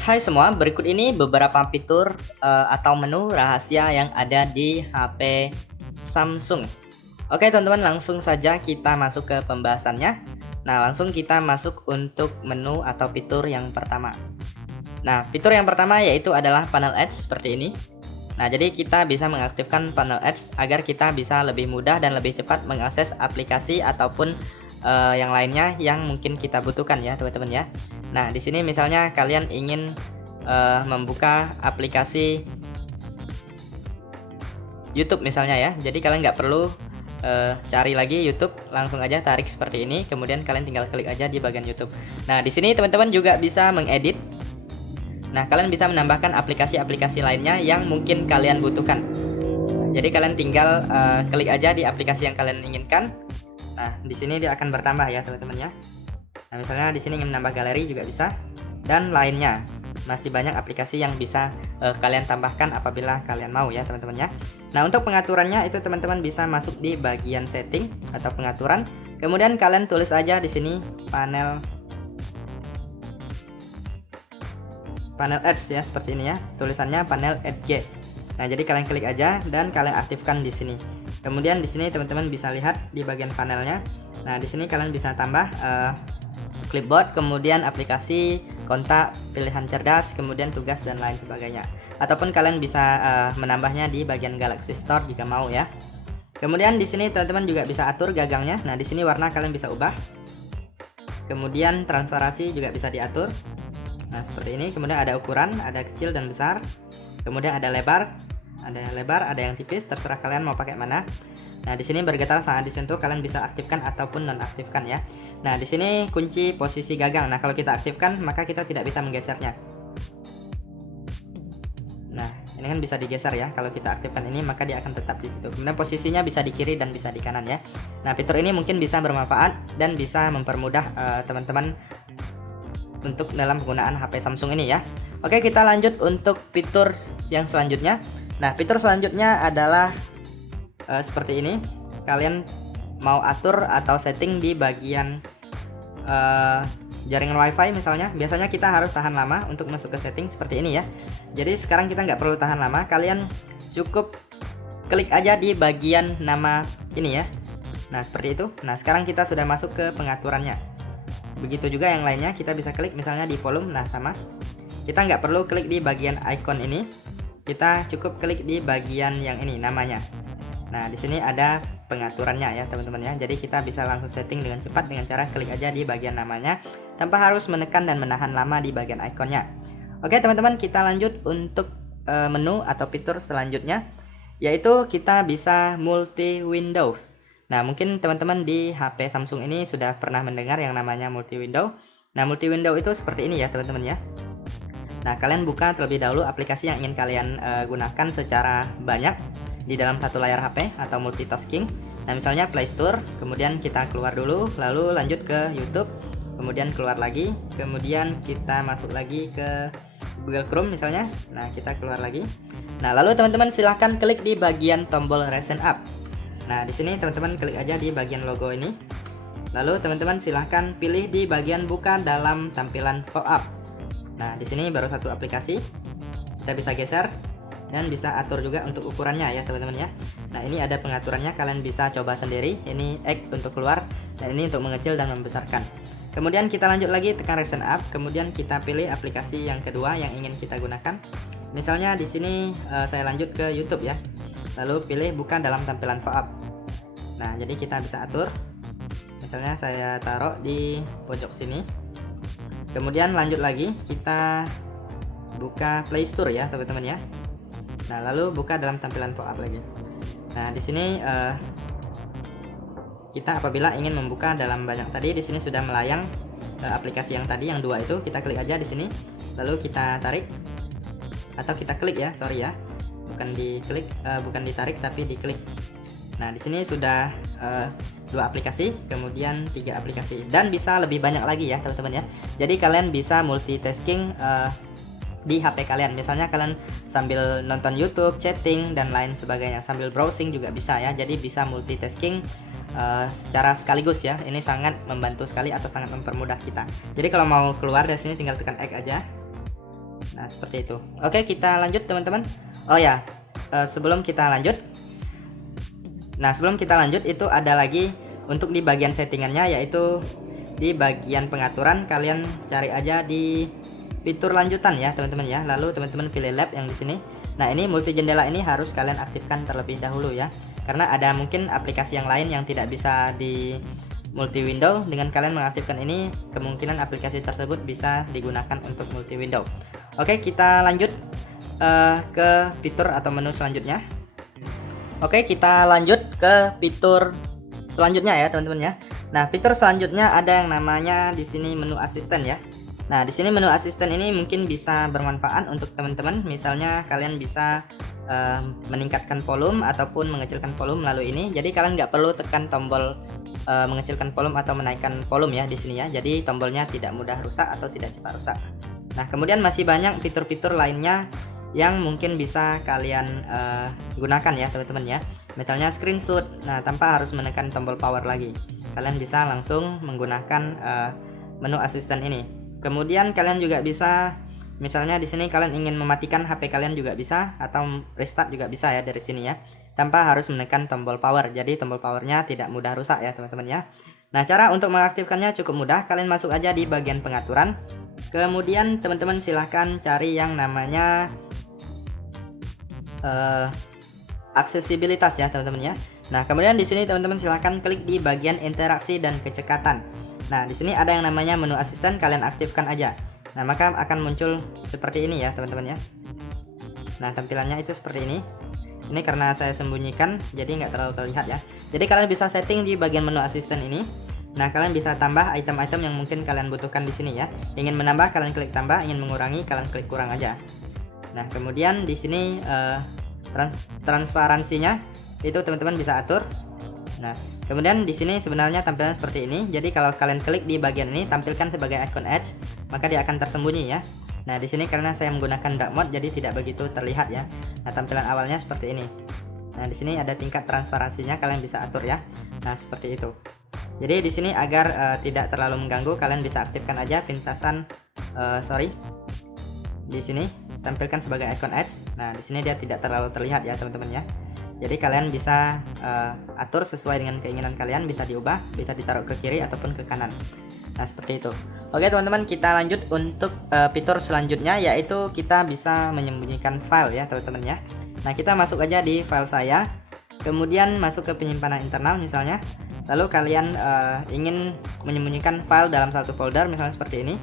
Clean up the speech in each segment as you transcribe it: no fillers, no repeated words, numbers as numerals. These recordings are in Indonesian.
Hai semua, berikut ini beberapa fitur atau menu rahasia yang ada di HP Samsung. Oke teman-teman, langsung saja kita masuk ke pembahasannya. Nah, langsung kita masuk untuk menu atau fitur yang pertama. Nah, fitur yang pertama yaitu adalah panel Edge seperti ini. Nah, jadi kita bisa mengaktifkan panel Edge agar kita bisa lebih mudah dan lebih cepat mengakses aplikasi ataupun yang lainnya yang mungkin kita butuhkan ya teman-teman ya. Nah, di sini misalnya kalian ingin membuka aplikasi YouTube misalnya ya. Jadi kalian nggak perlu cari lagi YouTube, langsung aja tarik seperti ini. Kemudian kalian tinggal klik aja di bagian YouTube. Nah, di sini teman-teman juga bisa mengedit. Nah, kalian bisa menambahkan aplikasi-aplikasi lainnya yang mungkin kalian butuhkan. Jadi kalian tinggal klik aja di aplikasi yang kalian inginkan. Nah, di sini dia akan bertambah ya teman-teman ya. Nah, misalnya di sini ingin menambah galeri juga bisa, dan lainnya. Masih banyak aplikasi yang bisa kalian tambahkan apabila kalian mau ya teman-teman ya. Nah, untuk pengaturannya itu teman-teman bisa masuk di bagian setting atau pengaturan. Kemudian kalian tulis aja di sini panel Edge ya, seperti ini ya. Tulisannya panel Edge. Nah, jadi kalian klik aja dan kalian aktifkan di sini. Kemudian di sini teman-teman bisa lihat di bagian panelnya. Nah, di sini kalian bisa tambah clipboard, kemudian aplikasi, kontak, pilihan cerdas, kemudian tugas dan lain sebagainya. Ataupun kalian bisa menambahnya di bagian Galaxy Store jika mau ya. Kemudian di sini teman-teman juga bisa atur gagangnya. Nah, di sini warna kalian bisa ubah. Kemudian transparansi juga bisa diatur. Nah, seperti ini. Kemudian ada ukuran, ada kecil dan besar. Kemudian ada lebar, ada yang tipis, terserah kalian mau pakai mana. Nah, di sini bergetar saat disentuh, kalian bisa aktifkan ataupun nonaktifkan ya. Nah, di sini kunci posisi gagang. Nah, kalau kita aktifkan, maka kita tidak bisa menggesernya. Nah, ini kan bisa digeser ya. Kalau kita aktifkan ini, maka dia akan tetap di situ. Kemudian posisinya bisa di kiri dan bisa di kanan ya. Nah, fitur ini mungkin bisa bermanfaat dan bisa mempermudah teman-teman untuk dalam penggunaan HP Samsung ini ya. Oke, kita lanjut untuk fitur yang selanjutnya. Nah, fitur selanjutnya adalah seperti ini. Kalian mau atur atau setting di bagian jaringan WiFi misalnya. Biasanya kita harus tahan lama untuk masuk ke setting seperti ini ya. Jadi sekarang kita nggak perlu tahan lama. Kalian cukup klik aja di bagian nama ini ya. Nah, seperti itu. Nah, sekarang kita sudah masuk ke pengaturannya. Begitu juga yang lainnya, kita bisa klik misalnya di volume. Nah, sama. Kita nggak perlu klik di bagian icon ini. Kita cukup klik di bagian yang ini namanya. Nah, di sini ada pengaturannya ya teman-teman ya. Jadi kita bisa langsung setting dengan cepat dengan cara klik aja di bagian namanya tanpa harus menekan dan menahan lama di bagian ikonnya. Oke teman-teman, kita lanjut untuk menu atau fitur selanjutnya, yaitu kita bisa multi windows. Nah, mungkin teman-teman di HP Samsung ini sudah pernah mendengar yang namanya multi window. Nah, multi window itu seperti ini ya teman-teman ya. Nah, kalian buka terlebih dahulu aplikasi yang ingin kalian gunakan secara banyak di dalam satu layar HP atau multitasking. Nah, misalnya Play Store, kemudian kita keluar dulu, lalu lanjut ke YouTube, kemudian keluar lagi, kemudian kita masuk lagi ke Google Chrome misalnya. Nah, kita keluar lagi. Nah, lalu teman-teman silahkan klik di bagian tombol Recent App. Nah, di sini teman-teman klik aja di bagian logo ini. Lalu teman-teman silahkan pilih di bagian buka dalam tampilan pop-up. Nah, di sini baru satu aplikasi. Kita bisa geser dan bisa atur juga untuk ukurannya ya teman-teman ya. Nah, ini ada pengaturannya, kalian bisa coba sendiri. Ini X untuk keluar dan ini untuk mengecil dan membesarkan. Kemudian kita lanjut lagi, tekan Recent App, kemudian kita pilih aplikasi yang kedua yang ingin kita gunakan. Misalnya di sini saya lanjut ke YouTube ya. Lalu pilih buka dalam tampilan pop-up. Nah, jadi kita bisa atur. Misalnya saya taruh di pojok sini. Kemudian lanjut lagi, kita buka Play Store ya teman-teman ya. Nah, lalu buka dalam tampilan pop-up lagi. Nah, di sini kita apabila ingin membuka dalam banyak, tadi di sini sudah melayang aplikasi yang tadi yang dua itu, kita klik aja di sini. Lalu kita tarik atau kita klik ya, sorry ya. Bukan diklik, bukan ditarik tapi diklik. Nah, di sini sudah dua aplikasi, kemudian 3 aplikasi, dan bisa lebih banyak lagi ya teman-teman ya. Jadi kalian bisa multitasking di HP kalian. Misalnya kalian sambil nonton YouTube, chatting dan lain sebagainya, sambil browsing juga bisa ya. Jadi bisa multitasking secara sekaligus ya. Ini sangat membantu sekali atau sangat mempermudah kita. Jadi kalau mau keluar dari sini tinggal tekan X aja. Nah, seperti itu. Oke, kita lanjut teman-teman. Oh ya, sebelum kita lanjut, itu ada lagi untuk di bagian settingannya, yaitu di bagian pengaturan. Kalian cari aja di fitur lanjutan ya teman-teman ya. Lalu teman-teman pilih lab yang di sini. Nah, ini multi jendela ini harus kalian aktifkan terlebih dahulu ya, karena ada mungkin aplikasi yang lain yang tidak bisa di multi window. Dengan kalian mengaktifkan ini, kemungkinan aplikasi tersebut bisa digunakan untuk multi window. Oke, kita lanjut ke fitur atau menu selanjutnya. Oke, kita lanjut ke fitur selanjutnya ya teman-teman ya. Nah, fitur selanjutnya ada yang namanya di sini menu asisten ya. Nah, di sini menu asisten ini mungkin bisa bermanfaat untuk teman-teman. Misalnya kalian bisa meningkatkan volume ataupun mengecilkan volume melalui ini. Jadi kalian nggak perlu tekan tombol mengecilkan volume atau menaikkan volume ya di sini ya. Jadi tombolnya tidak mudah rusak atau tidak cepat rusak. Nah, kemudian masih banyak fitur-fitur lainnya yang mungkin bisa kalian gunakan ya teman-teman ya. Misalnya screenshot. Nah, tanpa harus menekan tombol power lagi, kalian bisa langsung menggunakan menu asisten ini. Kemudian kalian juga bisa, misalnya di sini kalian ingin mematikan HP kalian juga bisa, atau restart juga bisa ya dari sini ya, tanpa harus menekan tombol power. Jadi tombol powernya tidak mudah rusak ya teman-teman ya. Nah, cara untuk mengaktifkannya cukup mudah. Kalian masuk aja di bagian pengaturan. Kemudian teman-teman silahkan cari yang namanya aksesibilitas ya teman-teman ya. Nah, kemudian di sini teman-teman silahkan klik di bagian interaksi dan kecekatan. Nah, di sini ada yang namanya menu asisten, kalian aktifkan aja. Nah, maka akan muncul seperti ini ya teman-teman ya. Nah, tampilannya itu seperti ini. Ini karena saya sembunyikan jadi nggak terlalu terlihat ya. Jadi kalian bisa setting di bagian menu asisten ini. Nah, kalian bisa tambah item-item yang mungkin kalian butuhkan di sini ya. Ingin menambah kalian klik tambah, ingin mengurangi kalian klik kurang aja. Nah, kemudian di sini transparansinya itu teman-teman bisa atur. Nah, kemudian di sini sebenarnya tampilan seperti ini. Jadi kalau kalian klik di bagian ini, tampilkan sebagai icon edge, maka dia akan tersembunyi ya. Nah, di sini karena saya menggunakan dark mode jadi tidak begitu terlihat ya. Nah, tampilan awalnya seperti ini. Nah, di sini ada tingkat transparansinya, kalian bisa atur ya. Nah, seperti itu. Jadi di sini agar tidak terlalu mengganggu, kalian bisa aktifkan aja pintasan di sini tampilkan sebagai icon edge. Nah, di sini dia tidak terlalu terlihat ya teman-teman ya. Jadi kalian bisa atur sesuai dengan keinginan kalian, bisa diubah, bisa ditaruh ke kiri ataupun ke kanan. Nah, seperti itu. Oke teman-teman, kita lanjut untuk fitur selanjutnya, yaitu kita bisa menyembunyikan file ya teman-teman ya. Nah, kita masuk aja di file saya, kemudian masuk ke penyimpanan internal misalnya. Lalu kalian ingin menyembunyikan file dalam satu folder misalnya seperti ini.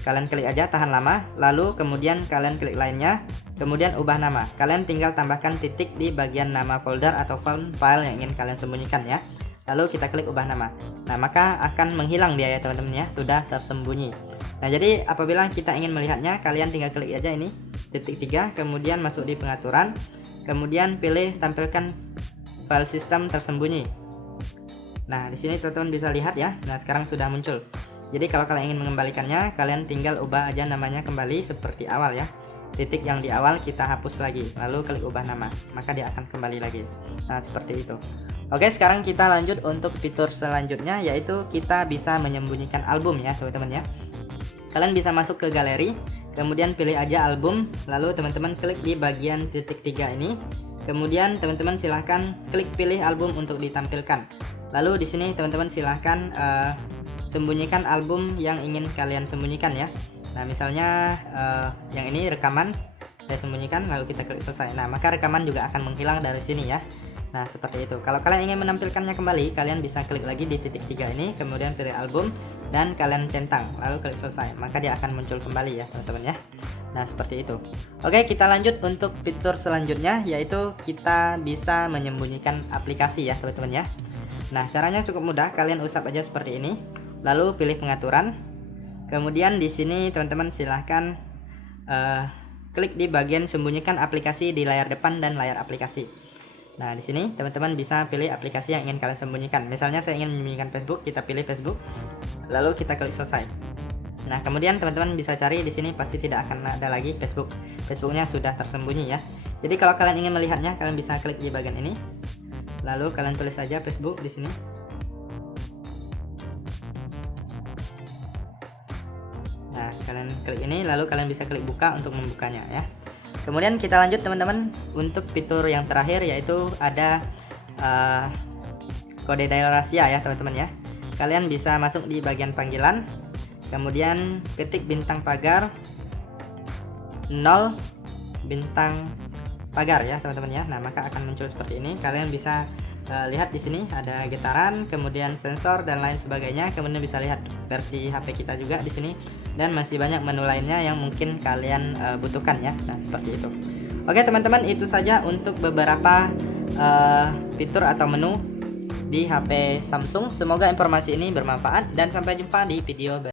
Kalian klik aja tahan lama, lalu kemudian kalian klik lainnya, kemudian ubah nama. Kalian tinggal tambahkan titik di bagian nama folder atau file yang ingin kalian sembunyikan ya. Lalu kita klik ubah nama. Nah, maka akan menghilang dia ya teman-teman ya, sudah tersembunyi. Nah, jadi apabila kita ingin melihatnya, kalian tinggal klik aja ini titik 3, kemudian masuk di pengaturan, kemudian pilih tampilkan file sistem tersembunyi. Nah, di sini teman-teman bisa lihat ya. Nah, sekarang sudah muncul. Jadi kalau kalian ingin mengembalikannya, kalian tinggal ubah aja namanya kembali seperti awal ya. Titik yang di awal kita hapus lagi, lalu klik ubah nama, maka dia akan kembali lagi. Nah, seperti itu. Oke, sekarang kita lanjut untuk fitur selanjutnya, yaitu kita bisa menyembunyikan album ya teman-teman ya. Kalian bisa masuk ke galeri, kemudian pilih aja album, lalu teman-teman klik di bagian titik 3 ini. Kemudian teman-teman silahkan klik pilih album untuk ditampilkan. Lalu di sini teman-teman silahkan sembunyikan album yang ingin kalian sembunyikan ya. Nah, misalnya yang ini rekaman, saya sembunyikan, lalu kita klik selesai. Nah, maka rekaman juga akan menghilang dari sini ya. Nah, seperti itu. Kalau kalian ingin menampilkannya kembali, kalian bisa klik lagi di titik 3 ini, kemudian pilih album dan kalian centang, lalu klik selesai, maka dia akan muncul kembali ya teman-teman ya. Nah, seperti itu. Oke, kita lanjut untuk fitur selanjutnya, yaitu kita bisa menyembunyikan aplikasi ya teman-teman ya. Nah, caranya cukup mudah, kalian usap aja seperti ini. Lalu pilih pengaturan. Kemudian di sini teman-teman silahkan klik di bagian sembunyikan aplikasi di layar depan dan layar aplikasi. Nah, di sini teman-teman bisa pilih aplikasi yang ingin kalian sembunyikan. Misalnya saya ingin menyembunyikan Facebook, kita pilih Facebook. Lalu kita klik selesai. Nah, kemudian teman-teman bisa cari di sini, pasti tidak akan ada lagi Facebook. Facebooknya sudah tersembunyi ya. Jadi kalau kalian ingin melihatnya, kalian bisa klik di bagian ini. Lalu kalian tulis saja Facebook di sini. Nah, kalian klik ini, lalu kalian bisa klik buka untuk membukanya ya. Kemudian kita lanjut teman-teman untuk fitur yang terakhir, yaitu ada kode dial rahasia ya teman-teman ya. Kalian bisa masuk di bagian panggilan, kemudian ketik bintang pagar 0 bintang pagar ya teman-teman ya. Nah, maka akan muncul seperti ini. Kalian bisa lihat di sini ada getaran, kemudian sensor dan lain sebagainya. Kemudian bisa lihat versi HP kita juga di sini, dan masih banyak menu lainnya yang mungkin kalian butuhkan ya. Nah, seperti itu. Oke teman-teman, itu saja untuk beberapa fitur atau menu di HP Samsung. Semoga informasi ini bermanfaat dan sampai jumpa di video berikutnya.